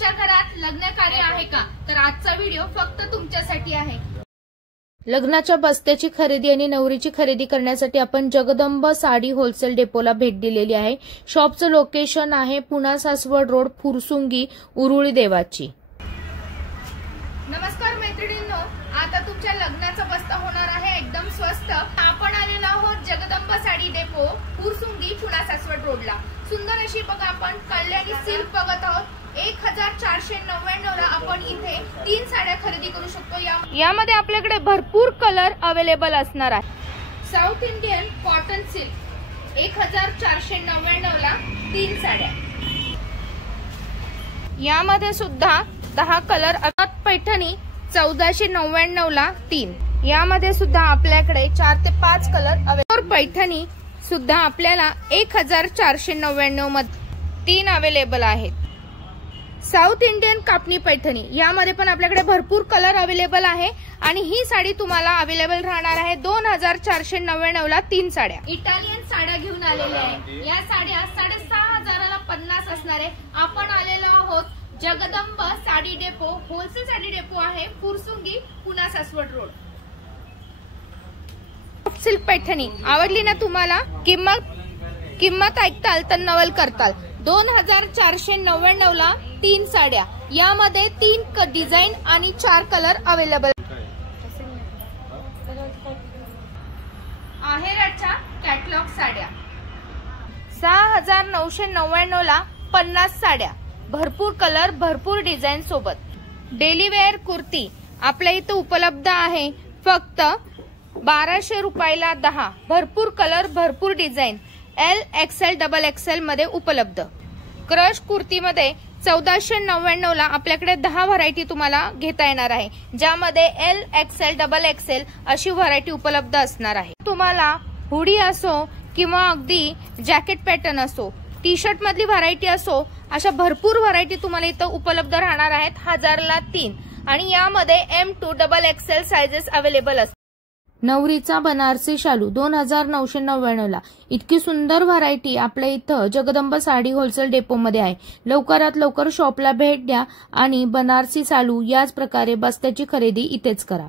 तुमच्या घरात लग्न कार्य आहे का? तर आजचा व्हिडिओ फक्त तुमच्यासाठी आहे। लग्नाच्या बस्त्याची खरेदी आणि नवरीची खरेदी करण्यासाठी आपण जगदंब साडी होलसेल डेपोला भेट दिलेली आहे। शॉपचं लोकेशन आहे पुणा सासवड रोड, फुरसुंगी, उरुळी देवाची। नमस्कार मैत्रिणींनो, आता तुमच्या लग्नाचा बस्ता होणार आहे एकदम स्वस्त। आपण आलेलो आहोत जगदंब साडी डेपो, फुरसुंगी, पुणा सासवड रोडला। सुंदर अशी बघा आपण कल्याणी सिल्क बघत आहोत। 1499 ला आपण इथे 3 साड्या खरेदी करू शकतो। यामध्ये आपल्याकडे भरपूर कलर अवेलेबल असणार आहे। साऊथ इंडियन कॉटन सिल्क 1499 ला 3 साड्या। यामध्ये सुद्धा 10 कलर। पैठणी 1499 ला 3। यामध्ये सुद्धा आपल्याकडे 4 ते 5 कलर अवेलेबल। पैठणी सुद्धा आपल्याला 1499 मध्ये 3 अवेलेबल आहेत। साऊथ इंडियन कापणी पैठणी यामध्ये पण आपल्याकडे भरपूर कलर अवेलेबल आहे आणि ही साडी तुम्हाला अवेलेबल राहणार आहे 2499 ला 3 साड्या। इटालियन साड्या घेऊन आलेल्या आहे। या साड्या 6500 ला 50 असणार आहे। आपण आलेलो आहोत Jagdamb sari depot, wholesale sari depot आहे, फुरसुंगी, पुणा सासवड रोड। सिल्क पैठणी आवडली ना तुम्हाला? किंमत ऐकताल तर नवल करताल। 2499 ला 3 साड्या। यामध्ये 3 डिझाईन आणि 4 कलर अवेलेबल आहेराच्या कॅटलॉग साड्या 6999 ला 50 साड्या। भरपूर कलर, भरपूर डिझाईन सोबत। डेली वेअर कुर्ती आपल्या इथं उपलब्ध आहे फक्त 1200 रुपयाला 10। भरपूर कलर, भरपूर डिझाईन L, XL, XXL मध्ये उपलब्ध। क्रश कुर्तीमध्ये 1499 ला आपल्याकडे 10 व्हरायटी तुम्हाला घेता येणार आहे, ज्यामध्ये L, XL, XXL अशी व्हरायटी उपलब्ध असणार आहे। तुम्हाला हुडी असो किंवा अगदी जॅकेट पॅटर्न असो, टी शर्ट मधली व्हरायटी असो, अशा भरपूर व्हरायटी तुम्हाला इथं उपलब्ध राहणार आहेत 1000 ला 3। आणि यामध्ये M2 XXL साइजेस अवेलेबल असतात। नवरीचा बनारसी शालू 2999 ला। इतकी सुंदर व्हरायटी आपल्या इथं जगदंब साडी होलसेल डेपो मध्ये आहे। लवकरात लवकर शॉपला भेट द्या आणि बनारसी शालू याच प्रकारे बस्त्याची खरेदी इथेच करा।